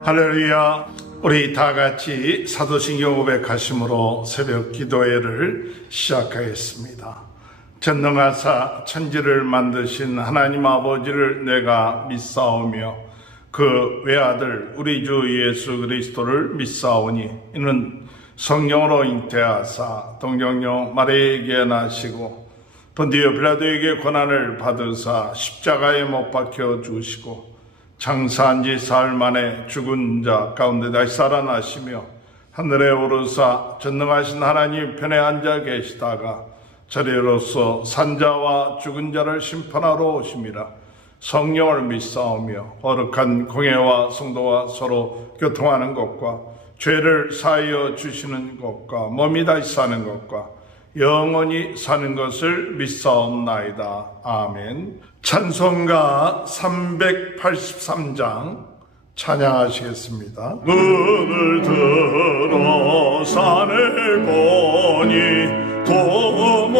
할렐루야. 우리 다 같이 사도신경 500가심으로 새벽 기도회를 시작하겠습니다. 전능하사 천지를 만드신 하나님 아버지를 내가 믿사오며 그 외아들 우리 주 예수 그리스도를 믿사오니 이는 성령으로 잉태하사 동정녀 마리아에게 나시고 본디오 빌라도에게 고난을 받으사 십자가에 못 박혀 죽으시고 장사한 지 사흘 만에 죽은 자 가운데 다시 살아나시며 하늘에 오르사 전능하신 하나님 편에 앉아 계시다가 저리로서 산자와 죽은 자를 심판하러 오심이라. 성령을 믿사오며 거룩한 공회와 성도와 서로 교통하는 것과 죄를 사하여 주시는 것과 몸이 다시 사는 것과 영원히 사는 것을 믿사옵나이다. 아멘. 찬송가 383장 찬양하시겠습니다. 문을 들어 산을 보니 도움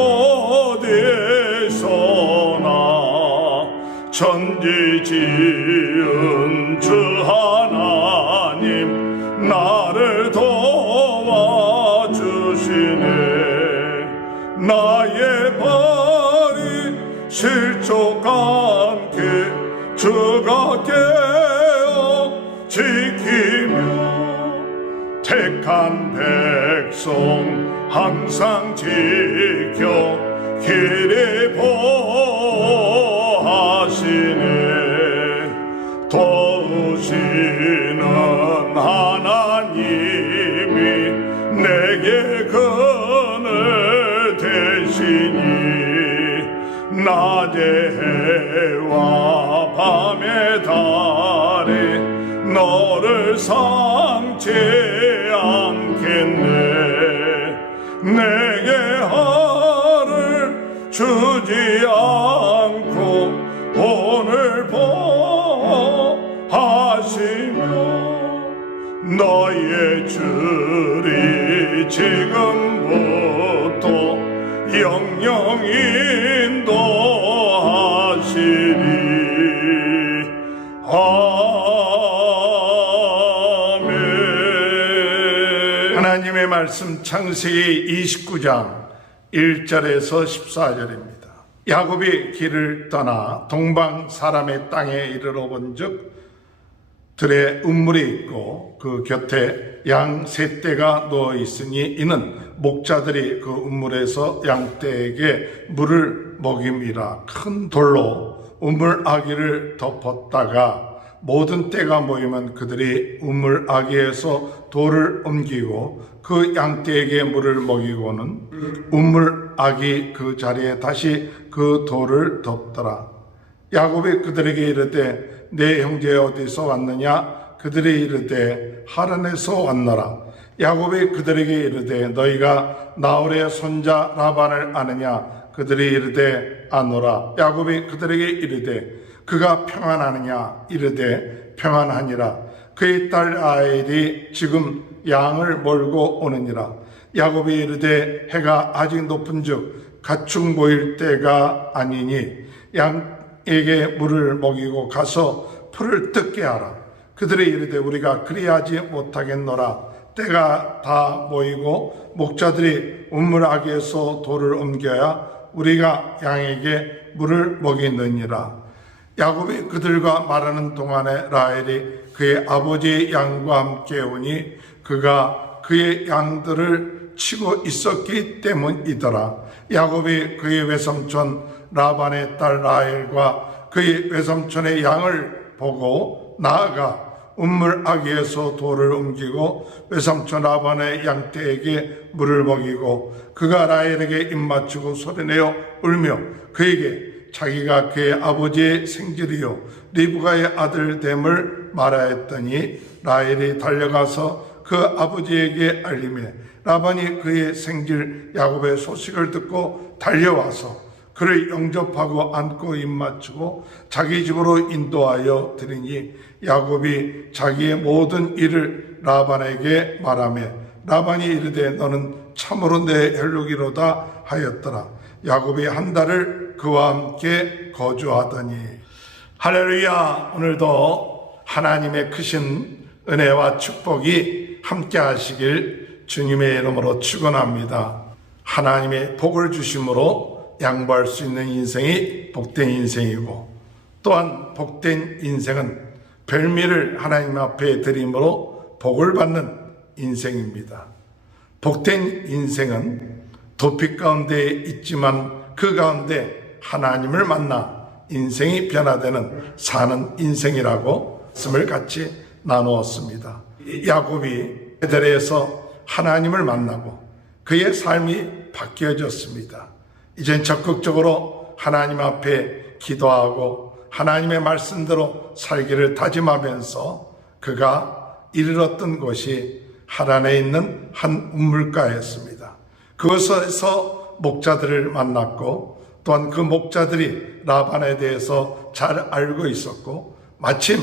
어디서나 천지 지은 주 하나님 나를 도와주시네. 나의 발이 실족 않게 주가 깨어 지키며 택한 백성 항상 지켜 길이 보하시네. 도우시는 하나님이 내게 그늘 되시니 낮의 해와 밤의 달이 너를 상치 않겠네. 내게 화를 주지 않고 오늘 보하시며 너의 줄이 지금부터 영영 인도하시리. 아멘. 하나님의 말씀 창세기 29장 1절에서 14절입니다. 야곱이 길을 떠나 동방 사람의 땅에 이르러 본즉 들에 우물이 있고 그 곁에 양 세 떼가 누워 있으니 이는 목자들이 그 우물에서 양떼에게 물을 먹임이라. 큰 돌로 우물 아기를 덮었다가 모든 떼가 모이면 그들이 우물 아기에서 돌을 옮기고 그 양떼에게 물을 먹이고는 우물 아기 그 자리에 다시 그 돌을 덮더라. 야곱이 그들에게 이르되 내 형제 어디서 왔느냐? 그들이 이르되 하란에서 왔노라. 야곱이 그들에게 이르되 너희가 나홀의 손자 라반을 아느냐? 그들이 이르되 아노라. 야곱이 그들에게 이르되 그가 평안하느냐? 이르되 평안하니라. 그의 딸 라헬이 지금 양을 몰고 오느니라. 야곱이 이르되 해가 아직 높은즉 가축 모일 때가 아니니 양에게 물을 먹이고 가서 풀을 뜯게 하라. 그들이 이르되 우리가 그리하지 못하겠노라. 때가 다 모이고 목자들이 우물 아기에서 돌을 옮겨야 우리가 양에게 물을 먹이느니라. 야곱이 그들과 말하는 동안에 라헬이 그의 아버지의 양과 함께 오니 그가 그의 양들을 치고 있었기 때문이더라. 야곱이 그의 외삼촌 라반의 딸 라헬과 그의 외삼촌의 양을 보고 나아가 우물 아기에서 돌을 옮기고 외삼촌 라반의 양떼에게 물을 먹이고 그가 라헬에게 입맞추고 소리내어 울며 그에게 자기가 그의 아버지의 생질이요 리브가의 아들 됨을 말하였더니 라헬이 달려가서 그 아버지에게 알리매 라반이 그의 생질 야곱의 소식을 듣고 달려와서 그를 영접하고 안고 입맞추고 자기 집으로 인도하여 드리니 야곱이 자기의 모든 일을 라반에게 말하며 라반이 이르되 너는 참으로 내 혈육이로다 하였더라. 야곱이 한 달을 그와 함께 거주하더니. 할렐루야. 오늘도 하나님의 크신 은혜와 축복이 함께 하시길 주님의 이름으로 축원합니다. 하나님의 복을 주심으로 양보할 수 있는 인생이 복된 인생이고, 또한 복된 인생은 별미를 하나님 앞에 드림으로 복을 받는 인생입니다. 복된 인생은 도피 가운데 있지만 그 가운데 하나님을 만나 인생이 변화되는 사는 인생이라고 말씀을 같이 나누었습니다. 야곱이 베델에서 하나님을 만나고 그의 삶이 바뀌어졌습니다. 이젠 적극적으로 하나님 앞에 기도하고 하나님의 말씀대로 살기를 다짐하면서 그가 이르렀던 곳이 하란에 있는 한 우물가였습니다. 그곳에서 목자들을 만났고, 또한 그 목자들이 라반에 대해서 잘 알고 있었고, 마침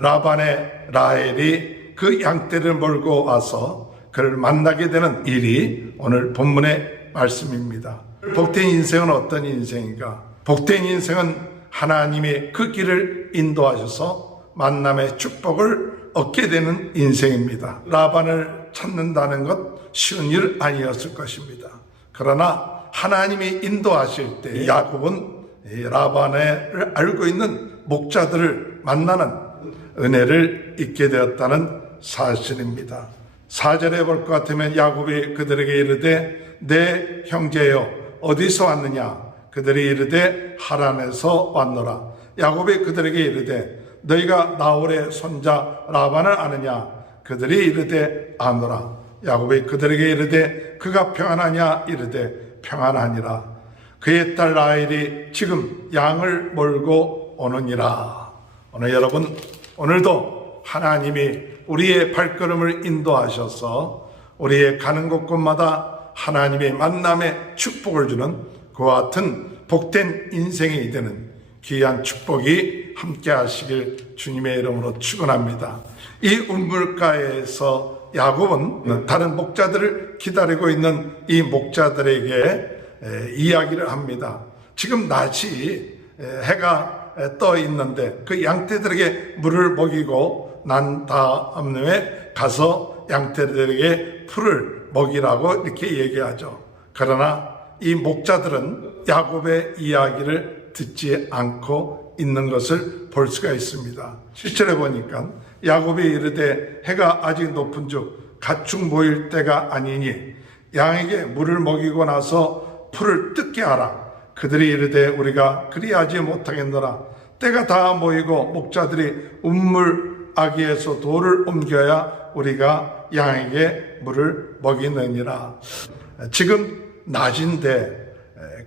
라반의 라헬이 그 양떼를 몰고 와서 그를 만나게 되는 일이 오늘 본문의 말씀입니다. 복된 인생은 어떤 인생인가? 복된 인생은 하나님이 그 길을 인도하셔서 만남의 축복을 얻게 되는 인생입니다. 라반을 찾는다는 것 쉬운 일 아니었을 것입니다. 그러나 하나님이 인도하실 때 야곱은 라반을 알고 있는 목자들을 만나는 은혜를 잊게 되었다는 사실입니다. 4절에 볼 것 같으면 야곱이 그들에게 이르되 내 형제여 어디서 왔느냐? 그들이 이르되 하란에서 왔노라. 야곱이 그들에게 이르되 너희가 나홀의 손자 라반을 아느냐? 그들이 이르되 아노라. 야곱이 그들에게 이르되 그가 평안하냐? 이르되 평안하니라. 그의 딸 라헬이 지금 양을 몰고 오느니라. 오늘 여러분, 오늘도 하나님이 우리의 발걸음을 인도하셔서 우리의 가는 곳곳마다 하나님의 만남의 축복을 주는 그와 같은 복된 인생이 되는 귀한 축복이 함께 하시길 주님의 이름으로 축원합니다. 이 우물가에서 야곱은 다른 목자들을 기다리고 있는 이 목자들에게 이야기를 합니다. 지금 낮이 해가 떠 있는데 그 양떼들에게 물을 먹이고 난 다음에 가서 양떼들에게 풀을 먹이라고 이렇게 얘기하죠. 그러나 이 목자들은 야곱의 이야기를 듣지 않고 있는 것을 볼 수가 있습니다. 실제로 보니까 야곱이 이르되 해가 아직 높은즉 가축 모일 때가 아니니 양에게 물을 먹이고 나서 풀을 뜯게 하라. 그들이 이르되 우리가 그리하지 못하겠노라. 때가 다 모이고 목자들이 우물 아기에서 돌을 옮겨야 우리가 양에게 물을 먹이느니라. 지금 낮인데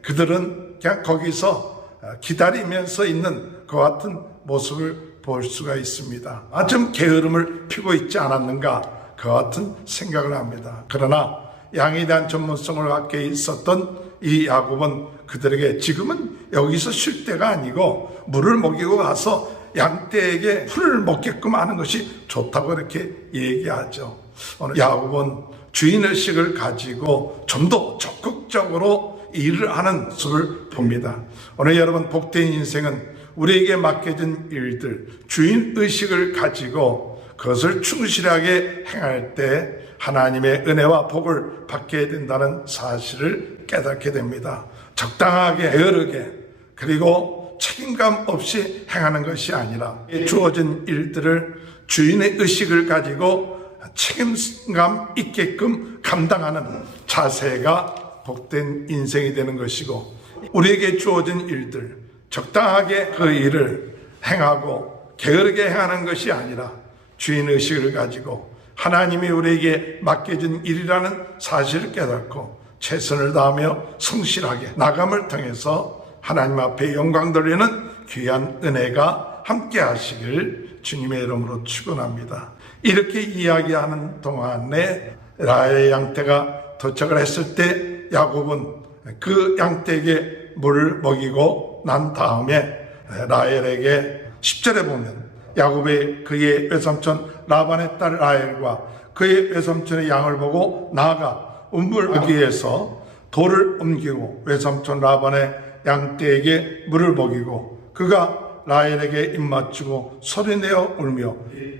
그들은 그냥 거기서 기다리면서 있는 그 같은 모습을 볼 수가 있습니다. 좀 게으름을 피고 있지 않았는가 그 같은 생각을 합니다. 그러나 양에 대한 전문성을 갖게 있었던 이 야곱은 그들에게 지금은 여기서 쉴 때가 아니고 물을 먹이고 가서 양떼에게 풀을 먹게끔 하는 것이 좋다고 이렇게 얘기하죠. 오늘 야곱은 주인의식을 가지고 좀 더 적극적으로 일을 하는 모습을 봅니다. 오늘 여러분, 복된 인생은 우리에게 맡겨진 일들, 주인의식을 가지고 그것을 충실하게 행할 때 하나님의 은혜와 복을 받게 된다는 사실을 깨닫게 됩니다. 적당하게, 게으르게, 그리고 책임감 없이 행하는 것이 아니라 주어진 일들을 주인의 의식을 가지고 책임감 있게끔 감당하는 자세가 복된 인생이 되는 것이고, 우리에게 주어진 일들 적당하게 그 일을 행하고 게으르게 행하는 것이 아니라 주인의식을 가지고 하나님이 우리에게 맡겨진 일이라는 사실을 깨닫고 최선을 다하며 성실하게 나감을 통해서 하나님 앞에 영광 돌리는 귀한 은혜가 함께 하시길 주님의 이름으로 축원합니다. 이렇게 이야기하는 동안에 라헬의 양떼가 도착을 했을 때 야곱은 그 양떼에게 물을 먹이고 난 다음에 라헬에게 10절에 보면 야곱이 그의 외삼촌 라반의 딸 라헬과 그의 외삼촌의 양을 보고 나아가 우물 아기에서 돌을 옮기고 외삼촌 라반의 양떼에게 물을 먹이고 그가 라헬에게 입맞추고 소리내어 울며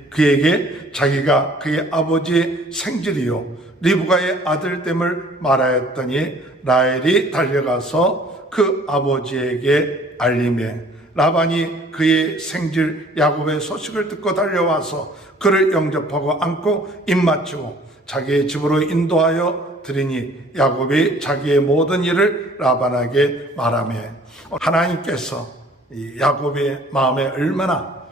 그에게 자기가 그의 아버지의 생질이요 리브가의 아들됨을 말하였더니 라헬이 달려가서 그 아버지에게 알림해 라반이 그의 생질 야곱의 소식을 듣고 달려와서 그를 영접하고 안고 입맞추고 자기의 집으로 인도하여 드리니 야곱이 자기의 모든 일을 라반에게 말하며 하나님께서 이 야곱의 마음에 얼마나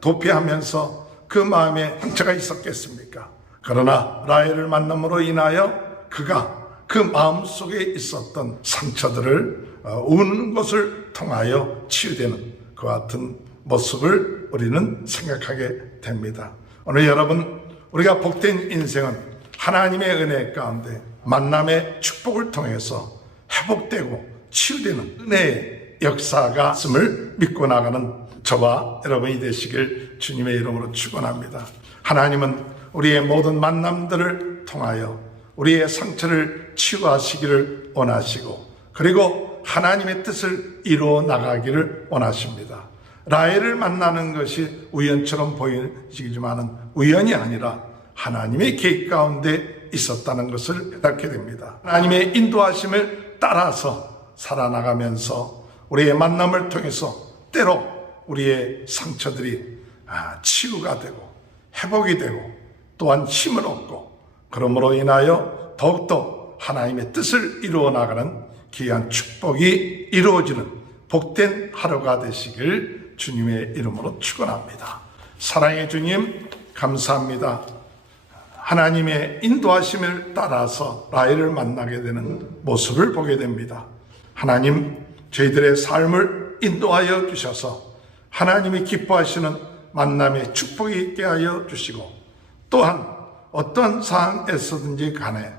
도피하면서 그 마음에 상처가 있었겠습니까? 그러나 라헬을 만남으로 인하여 그가 그 마음속에 있었던 상처들을 우는 것을 통하여 치유되는 그와 같은 모습을 우리는 생각하게 됩니다. 오늘 여러분, 우리가 복된 인생은 하나님의 은혜 가운데 만남의 축복을 통해서 회복되고 치유되는 은혜의 역사가 있음을 믿고 나가는 저와 여러분이 되시길 주님의 이름으로 축원합니다. 하나님은 우리의 모든 만남들을 통하여 우리의 상처를 치유하시기를 원하시고 그리고 하나님의 뜻을 이루어 나가기를 원하십니다. 라헬을 만나는 것이 우연처럼 보이지만은 우연이 아니라 하나님의 계획 가운데 있었다는 것을 깨닫게 됩니다. 하나님의 인도하심을 따라서 살아나가면서 우리의 만남을 통해서 때로 우리의 상처들이 치유가 되고 회복이 되고 또한 힘을 얻고 그러므로 인하여 더욱더 하나님의 뜻을 이루어 나가는 귀한 축복이 이루어지는 복된 하루가 되시길 주님의 이름으로 축원합니다. 사랑의 주님 감사합니다. 하나님의 인도하심을 따라서 라헬을 만나게 되는 모습을 보게 됩니다. 하나님, 저희들의 삶을 인도하여 주셔서 하나님이 기뻐하시는 만남의 축복이 있게 하여 주시고 또한 어떤 상황에서든지 간에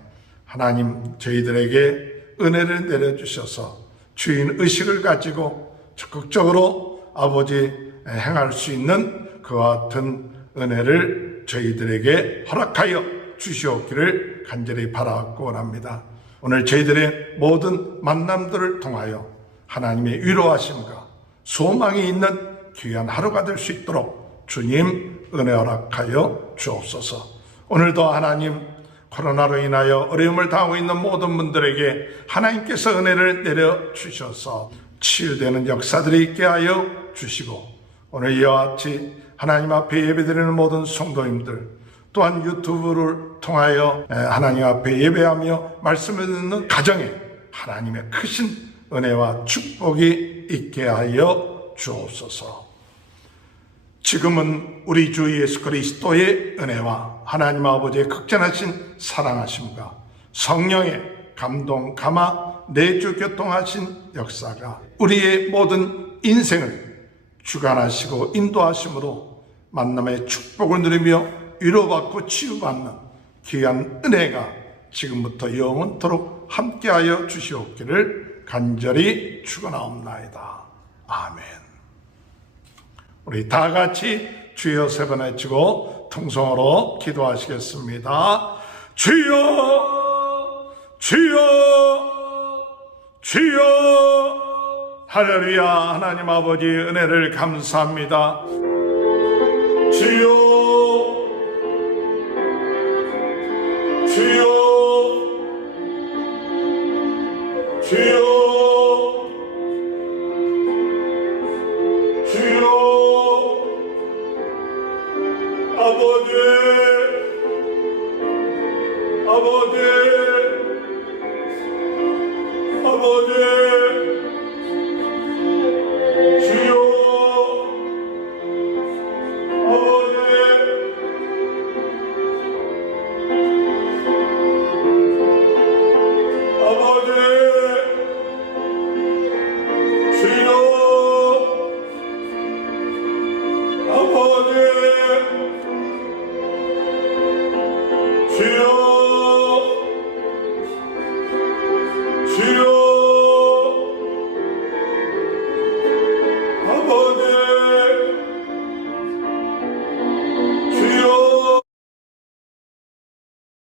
하나님 저희들에게 은혜를 내려주셔서 주인 의식을 가지고 적극적으로 아버지 행할 수 있는 그와 같은 은혜를 저희들에게 허락하여 주시옵기를 간절히 바라고 원합니다. 오늘 저희들의 모든 만남들을 통하여 하나님의 위로하심과 소망이 있는 귀한 하루가 될 수 있도록 주님 은혜 허락하여 주옵소서. 오늘도 하나님 코로나로 인하여 어려움을 당하고 있는 모든 분들에게 하나님께서 은혜를 내려주셔서 치유되는 역사들이 있게 하여 주시고 오늘 이와 같이 하나님 앞에 예배드리는 모든 성도님들 또한 유튜브를 통하여 하나님 앞에 예배하며 말씀을 듣는 가정에 하나님의 크신 은혜와 축복이 있게 하여 주옵소서. 지금은 우리 주 예수 그리스도의 은혜와 하나님 아버지의 극전하신 사랑하심과 성령의 감동, 감화, 내주 교통하신 역사가 우리의 모든 인생을 주관하시고 인도하심으로 만남의 축복을 누리며 위로받고 치유받는 귀한 은혜가 지금부터 영원토록 함께하여 주시옵기를 간절히 축원하옵나이다. 아멘. 우리 다 같이 주여 세 번 외치고 통성으로 기도하시겠습니다. 주여, 주여, 주여. 할렐루야. 하나님 아버지 은혜를 감사합니다. 주여, 주여, 주여, 주여. 아버지, 아버지, 아버지.